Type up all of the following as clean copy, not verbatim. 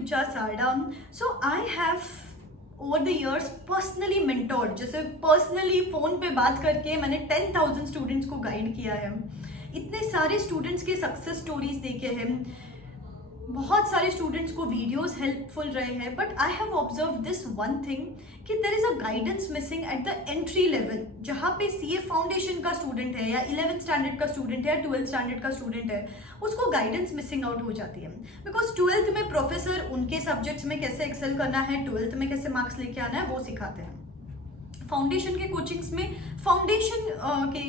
Rucha Sarda. So I have over the years personally mentored, जैसे personally phone पे बात करके मैंने 10,000 स्टूडेंट्स को गाइड किया है, इतने सारे स्टूडेंट्स के सक्सेस स्टोरीज देखे हैं, बहुत सारे स्टूडेंट्स को वीडियोस हेल्पफुल रहे हैं. But I have observe this one thing कि there is a guidance missing at the entry level. जहाँ पे सीए फाउंडेशन का स्टूडेंट है या 11th स्टैंडर्ड का स्टूडेंट है या 12th स्टैंडर्ड का स्टूडेंट है, उसको गाइडेंस मिसिंग आउट हो जाती है. बिकॉज 12th में प्रोफेसर उनके सब्जेक्ट्स में कैसे एक्सेल करना है, 12th में कैसे मार्क्स लेके आना है वो सिखाते हैं. फाउंडेशन के कोचिंग्स में फाउंडेशन के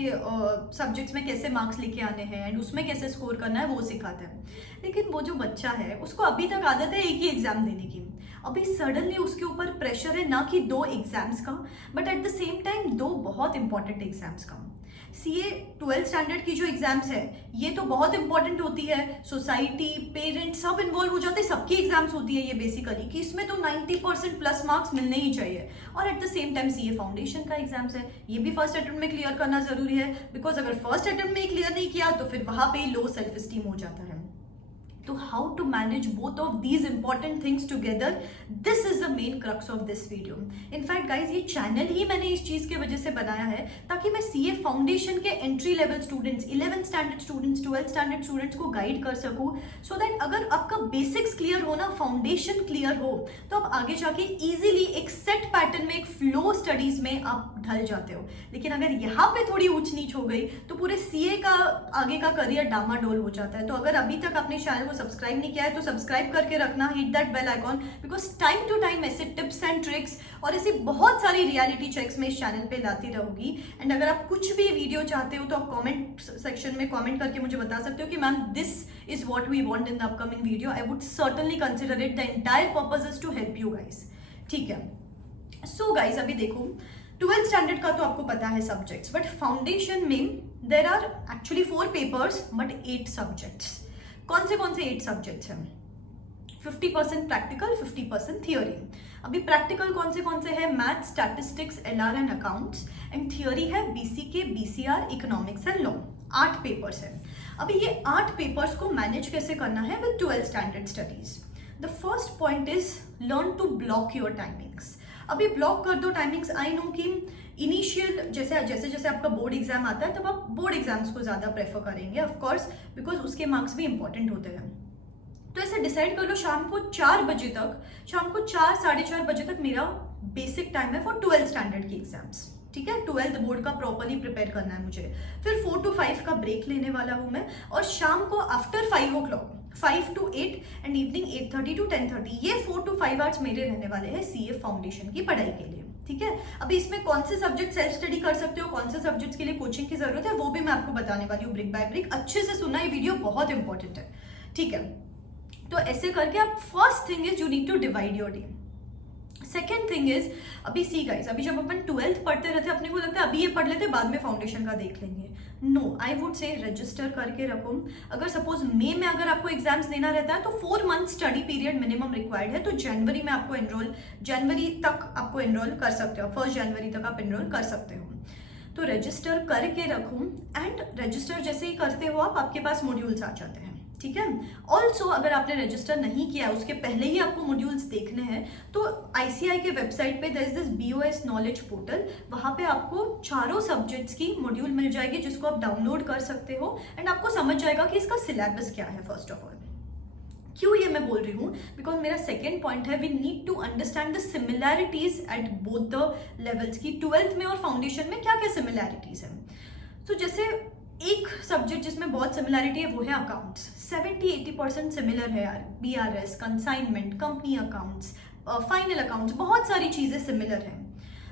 सब्जेक्ट्स में कैसे मार्क्स लेके आने हैं एंड उसमें कैसे स्कोर करना है वो सिखाते हैं. लेकिन वो जो बच्चा है उसको अभी तक आदत है एक ही एग्जाम देने की. अभी सडनली उसके ऊपर प्रेशर है ना कि 2 एग्जाम्स का, but at the same time 2 बहुत इंपॉर्टेंट एग्जाम्स का. सीए 12th स्टैंडर्ड की जो एग्जाम्स है ये तो बहुत इंपॉर्टेंट होती है, सोसाइटी पेरेंट्स सब इन्वॉल्व हो जाते हैं, सबकी एग्जाम्स होती है ये बेसिकली कि इसमें तो 90% प्लस मार्क्स मिलने ही चाहिए. और at the same time CA foundation का एग्जाम्स है, ये भी फर्स्ट अटेम्प्ट में क्लियर करना जरूरी है. बिकॉज अगर फर्स्ट अटेम्प्ट में क्लियर नहीं किया तो फिर वहां पे लो सेल्फ स्टीम हो जाता है. तो how to manage both of these important things together, this is the main crux of this video. In fact guys, ये चैनल ही मैंने इस चीज के वजह से बनाया है ताकि मैं सीए फाउंडेशन के entry level students, 11th standard students, 12th standard students को गाइड कर सकूं, सो दैट अगर आपका बेसिक्स क्लियर हो ना, फाउंडेशन क्लियर हो, तो आप आगे जाके इजीली एक सेट पैटर्न में, एक फ्लो स्टडीज में आप ढल जाते हो. लेकिन अगर यहाँ पे थोड़ी ऊंच नीच हो गई तो पूरे सीए का आगे का करियर डामाडोल हो जाता है. तो अगर अभी तक आपने चैनल को सब्सक्राइब नहीं किया है तो सब्सक्राइब करके रखना, hit that bell icon, because time to time ऐसे टिप्स एंड ट्रिक्स और ऐसी बहुत सारी रियलिटी चेक्स में इस चैनल पे लाती रहूंगी. एंड अगर आप कुछ भी वीडियो चाहते हो तो आप कमेंट सेक्शन में कमेंट करके मुझे बता सकते हो कि ma'am this is what we want in the upcoming video. I would certainly consider it. The entire purpose is to help you guys. ठीक है. सो गाइस अभी देखो 12th स्टैंडर्ड का तो आपको पता है सब्जेक्ट्स, बट फाउंडेशन में there are actually 4 papers but 8 subjects. कौन से 8 सब्जेक्ट्स हैं? 50% प्रैक्टिकल, 50% थियोरी. अभी प्रैक्टिकल कौन से हैं? Math, statistics, LR and accounts. And theory है BCK, BCR, economics and law. 8 papers हैं. अभी ये 8 पेपर्स को मैनेज कैसे करना है with 12th standard studies? The first point is learn to block your timings. अभी ब्लॉक कर दो टाइमिंग्स. आई नो कि इनिशियल जैसे आपका बोर्ड एग्जाम आता है तब आप बोर्ड एग्जाम्स को ज्यादा प्रेफर करेंगे ऑफ कोर्स, बिकॉज उसके मार्क्स भी इंपॉर्टेंट होते हैं. तो ऐसे डिसाइड कर लो शाम को 4 बजे तक, शाम को 4 साढ़े 4 बजे तक मेरा बेसिक टाइम है फॉर 12th स्टैंडर्ड की एग्जाम्स. ठीक है, 12th बोर्ड का प्रॉपरली प्रिपेयर करना है मुझे. फिर 4 to 5 का ब्रेक लेने वाला हूं मैं, और शाम को after 5 o'clock 5 to 8 and evening 8:30 to 10:30 ये 4 to 5 आवर्स मेरे रहने वाले हैं सीए फाउंडेशन की पढ़ाई के लिए. ठीक है. अभी इसमें कौन से सब्जेक्ट सेल्फ स्टडी कर सकते हो, कौन से सब्जेक्ट्स के लिए कोचिंग की जरूरत है, वो भी मैं आपको बताने वाली हूँ ब्रिक बाय ब्रिक. अच्छे से सुनना, ये वीडियो बहुत इंपॉर्टेंट है. ठीक है. तो ऐसे करके आप first thing is you need to divide your day. Second thing is, अभी सी गाइस, अभी जब अपन 12th पढ़ते रहते हैं अपने को लगता है अभी ये पढ़ लेते बाद में फाउंडेशन का देख लेंगे. No, I would say register करके रखो. अगर सपोज मई में अगर आपको एग्जाम्स देना रहता है तो 4 month study period minimum required है. तो जनवरी में आपको जनवरी तक आपको एनरोल कर सकते हो, 1 जनवरी तक आप एनरोल कर सकते हो. तो रजिस्टर करके रखूँ. एंड रजिस्टर जैसे ही करते हो आप, आपके पास मॉड्यूल्स आ जाते हैं. ठीक है. ऑल्सो अगर आपने रजिस्टर नहीं किया है, उसके पहले ही आपको मॉड्यूल्स देखने हैं, तो आईसीआई के वेबसाइट पे there is this BOS knowledge portal. वहां पे आपको चारों सब्जेक्ट्स की मॉड्यूल मिल जाएगी जिसको आप डाउनलोड कर सकते हो. एंड आपको समझ जाएगा कि इसका सिलेबस क्या है. फर्स्ट ऑफ ऑल क्यों ये मैं बोल रही हूँ, बिकॉज मेरा सेकेंड पॉइंट है we need to understand the similarities at both the levels की. 12th में और फाउंडेशन में क्या क्या सिमिलैरिटीज है. तो जैसे एक सब्जेक्ट जिसमें बहुत सिमिलैरिटी है वो है अकाउंट्स. 70-80% सिमिलर है यार. BRS, consignment, company accounts, final accounts, बहुत सारी चीजें सिमिलर हैं.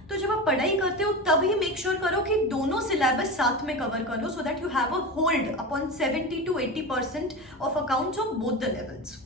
तो जब आप पढ़ाई करते हो तभी मेक श्योर करो कि दोनों सिलेबस साथ में कवर करो, so that you have a hold upon 70 to 80% of accounts of both the levels.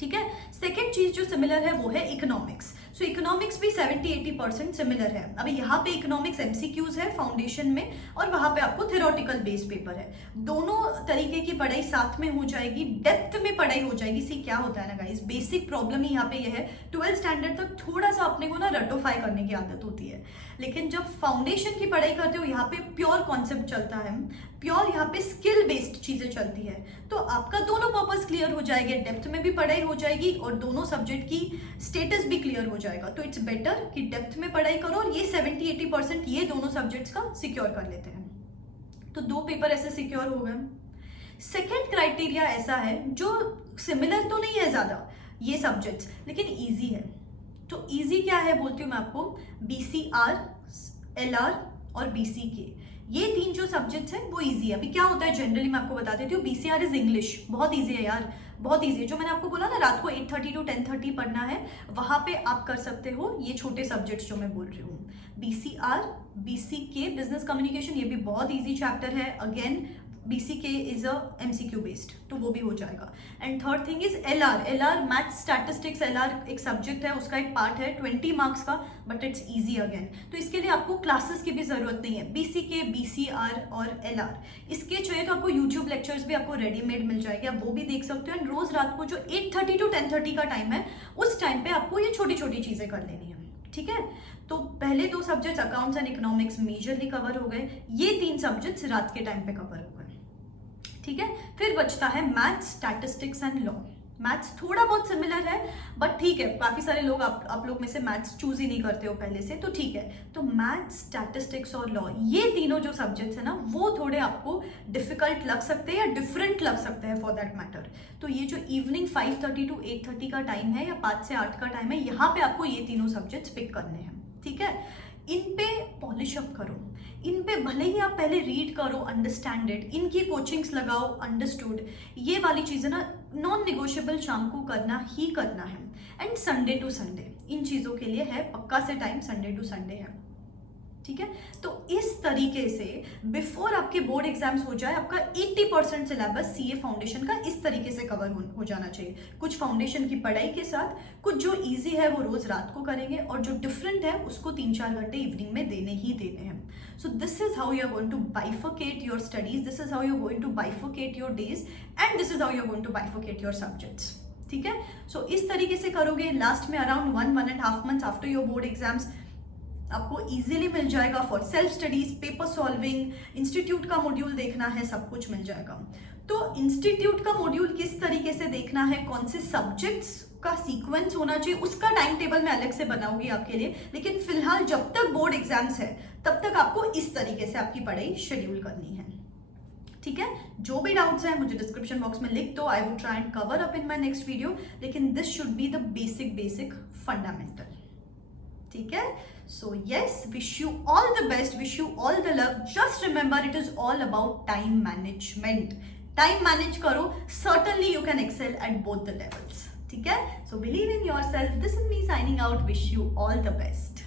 ठीक है. सेकेंड चीज जो सिमिलर है वो है इकोनॉमिक्स. सो इकोनॉमिक्स भी 70-80% सिमिलर है। अभी यहाँ पे इकोनॉमिक्स MCQs है फाउंडेशन में, और वहाँ पे आपको थ्योरेटिकल बेस्ड पेपर है। दोनों तरीके की पढ़ाई साथ में हो जाएगी, डेप्थ में पढ़ाई हो जाएगी। सी क्या होता है ना गाइस, बेसिक प्रॉब्लम ही यहाँ पे ये है, 12th स्टैंडर्ड तक थोड़ा सा अपने को ना रटोफाई करने की आदत होती है, लेकिन जब फाउंडेशन की पढ़ाई करते हो यहाँ पे प्योर कॉन्सेप्ट चलता है, प्योर यहाँ पे स्किल बेस्ड चीजें चलती है, तो आपका दोनों पर्पस क्लियर हो जाएंगे, डेप्थ में भी पढ़ाई हो जाएगी और दोनों सब्जेक्ट की स्टेटस भी क्लियर हो जाएगा। तो इट्स बेटर कि डेप्थ में पढ़ाई करो और ये 70-80% ये दोनों सब्जेक्ट्स का सिक्योर कर लेते हैं। तो 2 पेपर ऐसे सिक्योर हो गए। सेकेंड क्राइटेरिया ऐसा है जो सिमिलर तो नहीं है ज्यादा ये सब्जेक्ट्स, लेकिन ईजी है। तो ईजी क्या है बोलती हूँ मैं आपको, BCR, LR और BCK, ये 3 जो सब्जेक्ट्स हैं वो इजी है। अभी क्या होता है जनरली मैं आपको बता देती हूँ, BCR इज इंग्लिश, बहुत इजी है यार, बहुत इजी है। जो मैंने आपको बोला ना रात को 8:30 to 10:30 पढ़ना है, वहां पे आप कर सकते हो ये छोटे सब्जेक्ट्स जो मैं बोल रही हूँ। BCR, BCK बिजनेस कम्युनिकेशन, ये भी बहुत इजी चैप्टर है। Again BCK is a MCQ based, तो वो भी हो जाएगा। And third thing is LR maths statistics, LR एक सब्जेक्ट है, उसका एक पार्ट है 20 मार्क्स का, बट इट्स इजी अगेन। तो इसके लिए आपको क्लासेस की भी जरूरत नहीं है। BCK, BCR और LR, इसके चाहिए तो आपको यूट्यूब लेक्चर्स भी आपको रेडीमेड मिल जाएगी, आप वो भी देख सकते हो। एंड रोज रात को जो 8:30 to 10:30 का टाइम है, उस टाइम पे आपको ये छोटी छोटी चीजें कर लेनी है, ठीक है। तो पहले 2 subjects accounts and economics majorly cover हो गए, ये 3 सब्जेक्ट्स रात के टाइम पे कवर हो गए, ठीक है। फिर बचता है maths, statistics and law. Maths थोड़ा बहुत सिमिलर है, बट ठीक है, काफी सारे लोग आप लोग में से मैथ्स चूज ही नहीं करते हो पहले से, तो ठीक है। तो मैथ्स, स्टैटिस्टिक्स और लॉ, ये तीनों जो सब्जेक्ट्स है ना, वो थोड़े आपको डिफिकल्ट लग सकते हैं या डिफरेंट लग सकते हैं फॉर दैट मैटर। तो ये जो इवनिंग 5:30 to 8:30 का टाइम है या 5 से 8 का टाइम है, यहाँ पे आपको ये तीनों सब्जेक्ट्स पिक करने हैं, ठीक है। इन पे पॉलिश अप करो, इन पे भले ही आप पहले रीड करो, अंडरस्टैंडेड, इनकी कोचिंग्स लगाओ, अंडरस्टूड, ये वाली चीजें ना नॉन निगोशिएबल शाम को करना ही करना है। एंड संडे टू संडे इन चीजों के लिए है पक्का से टाइम, संडे टू संडे है, ठीक है। तो इस तरीके से बिफोर आपके बोर्ड एग्जाम्स हो जाए, आपका 80% सिलेबस CA फाउंडेशन का इस तरीके से कवर हो जाना चाहिए। कुछ फाउंडेशन की पढ़ाई के साथ, कुछ जो इजी है वो रोज रात को करेंगे, और जो डिफरेंट है उसको 3-4 घंटे इवनिंग में देने ही देने हैं। So this is how you are going to bifurcate your studies, this is how you are going to bifurcate your days, and this is how you are going to bifurcate your subjects, ठीक है। So इस तरीके से करोगे, last में around 1.5 months after your board exams आपको easily मिल जाएगा for self studies, paper solving, institute का मॉड्यूल देखना है, सब कुछ मिल जाएगा। तो इंस्टीट्यूट का मॉड्यूल किस तरीके से देखना है, कौन से सब्जेक्ट्स का सीक्वेंस होना चाहिए, उसका टाइम टेबल मैं अलग से बनाऊंगी आपके लिए, लेकिन फिलहाल जब तक बोर्ड एग्जाम्स है तब तक आपको इस तरीके से आपकी पढ़ाई शेड्यूल करनी है, ठीक है। जो भी डाउट्स हैं मुझे डिस्क्रिप्शन बॉक्स में लिख दो, I will try and cover up in my next video, लेकिन this should be the basic fundamental, ठीक है। So yes, wish you all the best, wish you all the luck. Just remember, it is all about time management. Time manage करो, certainly you can excel at both the levels. ठीक है? So believe in yourself. This is me signing out. Wish you all the best.